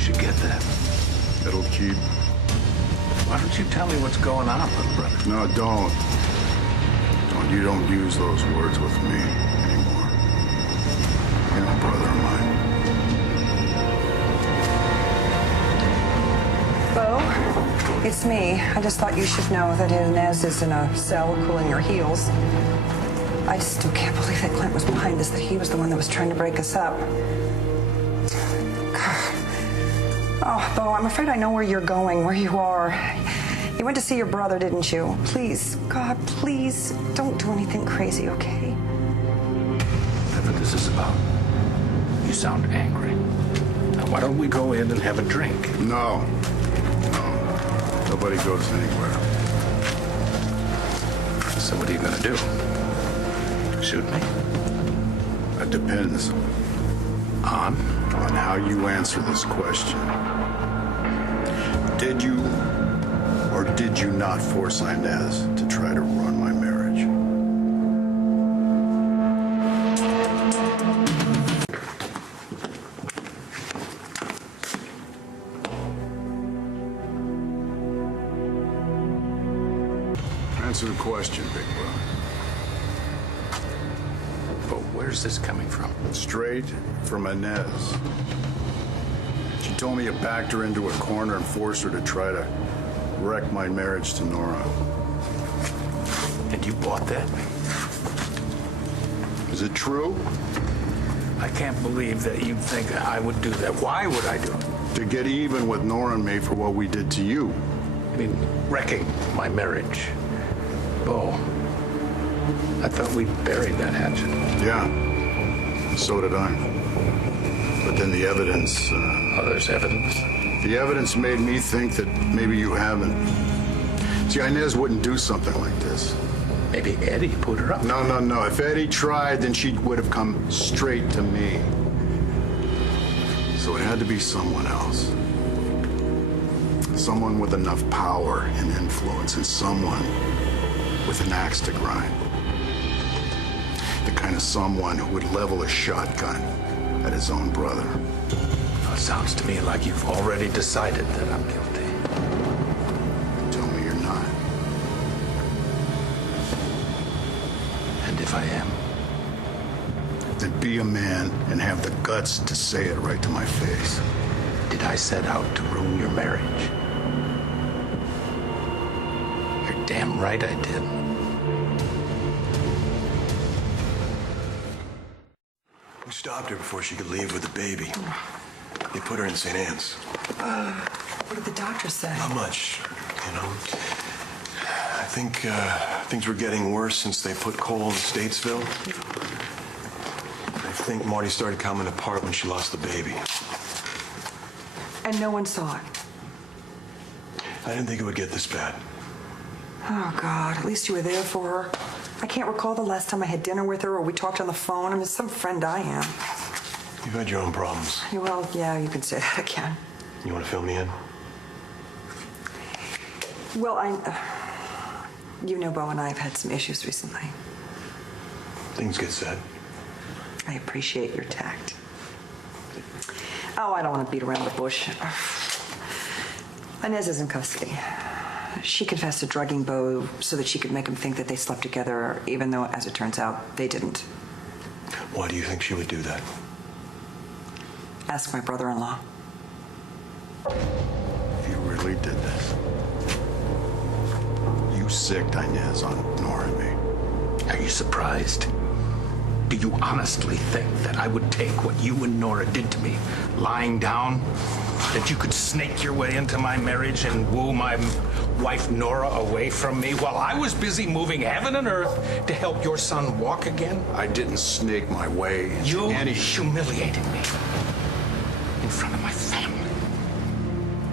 should get that. It'll keep. Why don't you tell me what's going on, little brother? No, don't. You don't use those words with me anymore. You're no brother of mine. Bo, it's me. I just thought you should know that Inez is in a cell cooling her heels. I still can't believe that Clint was behind this, that he was the one that was trying to break us up. God. Oh, Bo, I'm afraid I know where you're going, where you are. You went to see your brother, didn't you? Please, God, please, don't do anything crazy, okay? Whatever this is about, you sound angry. Now, why don't we go in and have a drink? No. Nobody goes anywhere. So what are you gonna do? Shoot me? That depends on how you answer this question. Did you or did you not force Inez to try to ruin my marriage? Answer the question, big brother. But where's this coming from? Straight from Inez. She told me you backed her into a corner and forced her to try to wreck my marriage to Nora. And you bought that? Is it true? I can't believe that you think I would do that. Why would I do it? To get even with Nora and me for what we did to you. I mean, wrecking my marriage. Bo, I thought we buried that hatchet. Yeah, so did I. But then the evidence... Oh, there's evidence? The evidence made me think that maybe you haven't. See, Inez wouldn't do something like this. Maybe Eddie put her up. No. If Eddie tried, then she would have come straight to me. So it had to be someone else. Someone with enough power and influence, and someone with an axe to grind. The kind of someone who would level a shotgun at his own brother. Well, it sounds to me like you've already decided that I'm guilty. Tell me you're not. And if I am? Then be a man and have the guts to say it right to my face. Did I set out to ruin your marriage? You're damn right I did. We stopped her before she could leave with the baby. They put her in St. Anne's. What did the doctor say? Not much, you know. I think things were getting worse since they put Cole in Statesville. I think Marty started coming apart when she lost the baby. And no one saw it? I didn't think it would get this bad. Oh, God, at least you were there for her. I can't recall the last time I had dinner with her or we talked on the phone. I mean, some friend I am. You've had your own problems. Well, yeah, you can say that again. You want to fill me in? Well, you know, Bo and I have had some issues recently. Things get said. I appreciate your tact. Oh, I don't want to beat around the bush. Inez is in custody. She confessed to drugging Bo so that she could make him think that they slept together, even though, as it turns out, they didn't. Why do you think she would do that? Ask my brother-in-law. If you really did this, you sicked Inez on Nora and me. Are you surprised? Do you honestly think that I would take what you and Nora did to me, lying down? That you could snake your way into my marriage and woo my wife Nora away from me while I was busy moving heaven and earth to help your son walk again? I didn't snake my way into You any... humiliated me in front of my family.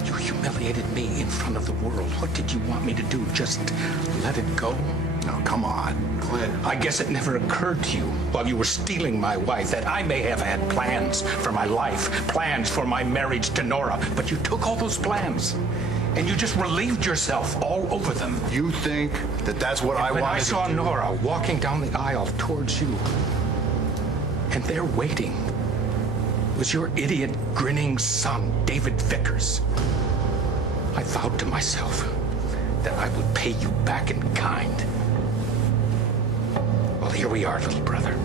You humiliated me in front of the world. What did you want me to do? Just let it go? No, come on, Clint. I guess it never occurred to you while you were stealing my wife that I may have had plans for my life, plans for my marriage to Nora, but you took all those plans and you just relieved yourself all over them. You think that that's what I wanted to do? When I saw Nora walking down the aisle towards you, and they're waiting was your idiot, grinning son, David Vickers. I vowed to myself that I would pay you back in kind. Well, here we are, little brother.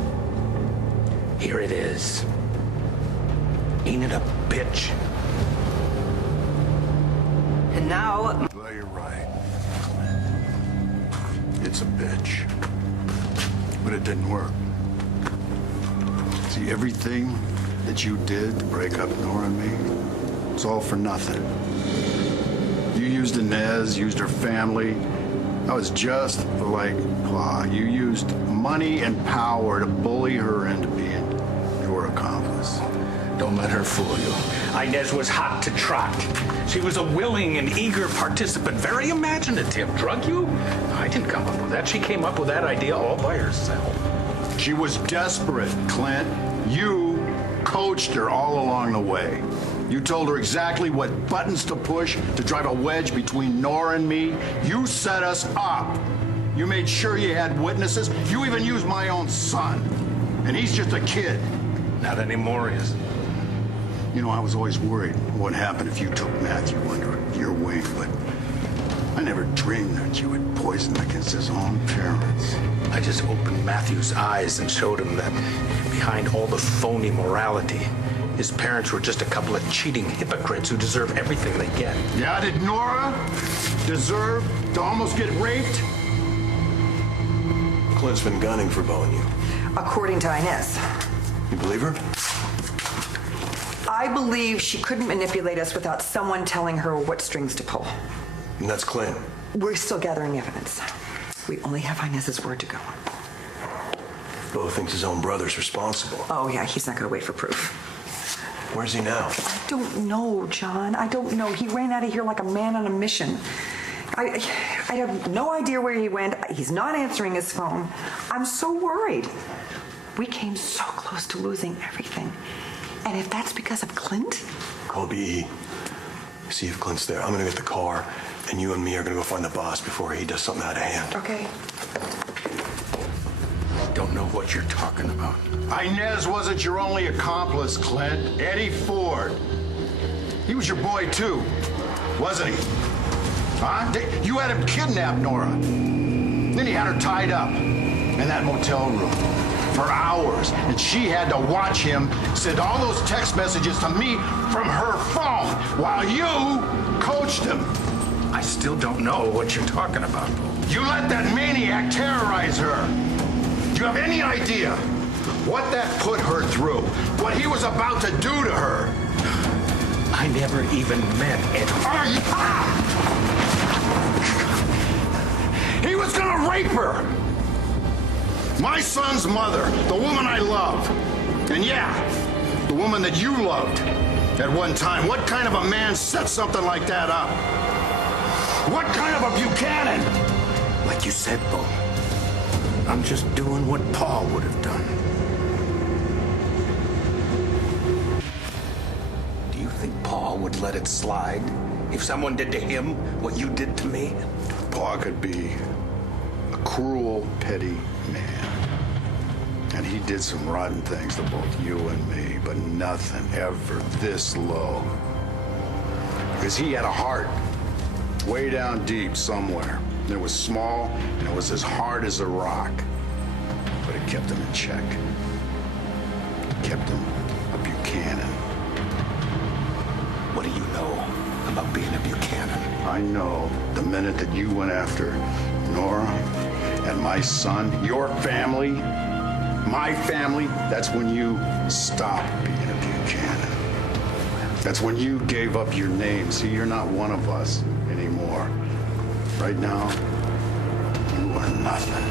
Here it is. Ain't it a bitch? And now... Well, you're right. It's a bitch. But it didn't work. See, everything that you did to break up Nora and me, it's all for nothing. You used Inez, used her family. I was just like Pa. You used money and power to bully her into being your accomplice. Don't let her fool you. Inez was hot to trot. She was a willing and eager participant, very imaginative. Drug you? I didn't come up with that. She came up with that idea all by herself. She was desperate, Clint. You coached her all along the way. You told her exactly what buttons to push to drive a wedge between Nora and me. You set us up. You made sure you had witnesses. You even used my own son. And he's just a kid. Not anymore, is it? You know, I was always worried what happened if you took Matthew under your wing, but I never dreamed that you would poison against his own parents. I just opened Matthew's eyes and showed him that behind all the phony morality, his parents were just a couple of cheating hypocrites who deserve everything they get. Yeah, did Nora deserve to almost get raped? Clint's been gunning for Bo and you. According to Inez. You believe her? I believe she couldn't manipulate us without someone telling her what strings to pull. And that's Clint. We're still gathering evidence. We only have Inez's word to go on. Bo thinks his own brother's responsible. Oh, yeah, he's not going to wait for proof. Where's he now? I don't know, John. I don't know. He ran out of here like a man on a mission. I have no idea where he went. He's not answering his phone. I'm so worried. We came so close to losing everything. And if that's because of Clint? Call BE. See if Clint's there. I'm gonna get the car, and you and me are gonna go find the boss before he does something out of hand. Okay. Don't know what you're talking about. Inez wasn't your only accomplice, Clint. Eddie Ford. He was your boy, too, wasn't he? Huh? You had him kidnap Nora. Then he had her tied up in that motel room for hours, and she had to watch him send all those text messages to me from her phone while you coached him. I still don't know what you're talking about, Bo. You let that maniac terrorize her. Do you have any idea what that put her through? What he was about to do to her? I never even met Eddie. He was gonna rape her. My son's mother, the woman I love. And yeah, the woman that you loved at one time. What kind of a man set something like that up? What kind of a Buchanan? Like you said, Bo, I'm just doing what Paul would have done. Do you think Paul would let it slide if someone did to him what you did to me? Paul could be a cruel, petty man. And he did some rotten things to both you and me, but nothing ever this low. Because he had a heart way down deep somewhere. And it was small, and it was as hard as a rock. But it kept him in check. It kept him a Buchanan. What do you know about being a Buchanan? I know the minute that you went after Nora and my son, your family, my family, that's when you stopped being a Buchanan. That's when you gave up your name. See, you're not one of us anymore. Right now, you are nothing.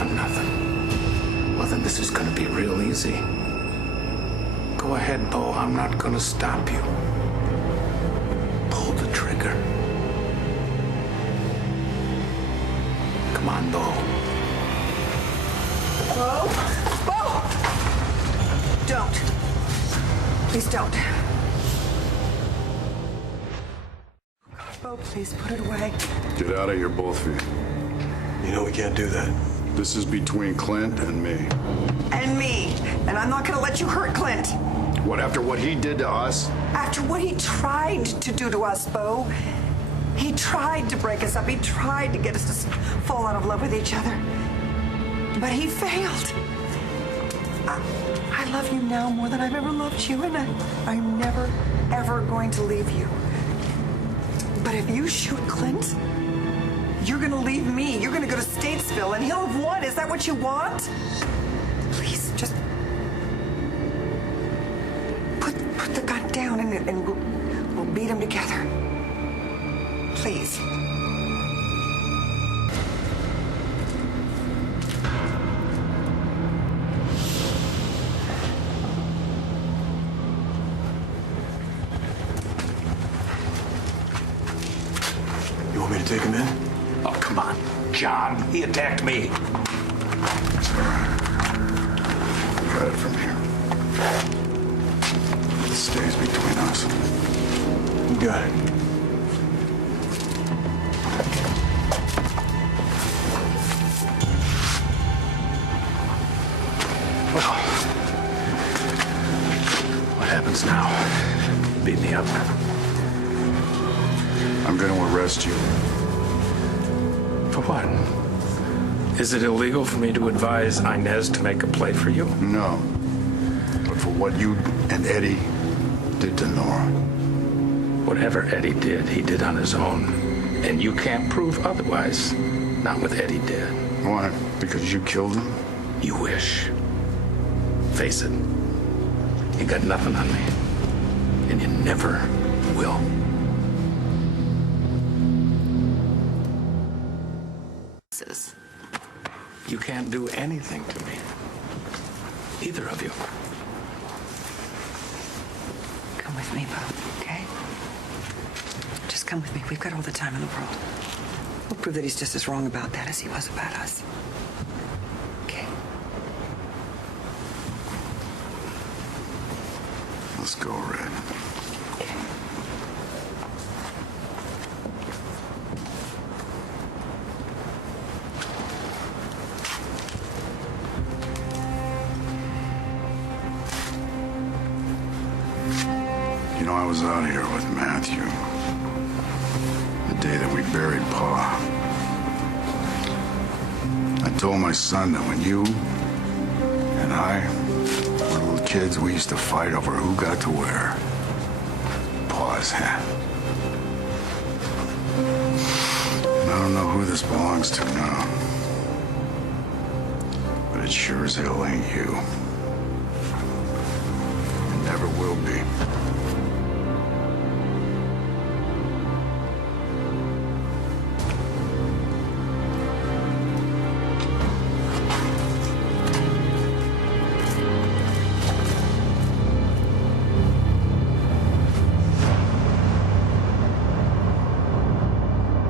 I'm nothing. Well, then this is gonna be real easy. Go ahead, Bo. I'm not gonna stop you. Pull the trigger. Come on, Bo. Bo? Bo! Don't. Please don't. Bo, please put it away. Get out of here, both of you. You know we can't do that. This is between Clint and me. And me. And I'm not gonna let you hurt Clint. What, after what he did to us? After what he tried to do to us, Bo. He tried to break us up. He tried to get us to fall out of love with each other. But he failed. I love you now more than I've ever loved you, and I'm never, ever going to leave you. But if you shoot Clint, you're gonna leave me. You're gonna go to Statesville, and he'll have won. Is that what you want? Please, just put the gun down, and we'll beat him together. Please. You want me to take him in? Oh, come on, John. He attacked me. Got it from here. It stays between us. You got it. Well, what happens now? Beat me up. I'm going to arrest you. For what? Is it illegal for me to advise Inez to make a play for you? No. But for what you and Eddie did to Nora. Whatever Eddie did, he did on his own. And you can't prove otherwise. Not with Eddie dead. Why? Because you killed him? You wish. Face it. You got nothing on me. And you never will. You can't do anything to me. Either of you. Come with me, Bo, okay? Just come with me. We've got all the time in the world. We'll prove that he's just as wrong about that as he was about us. Okay? Let's go, Red. Okay. You know, I was out here with Matthew the day that we buried Pa. I told my son that when you and I were little kids, we used to fight over who got to wear Pa's hat. And I don't know who this belongs to now, but it sure as hell ain't you. It never will be.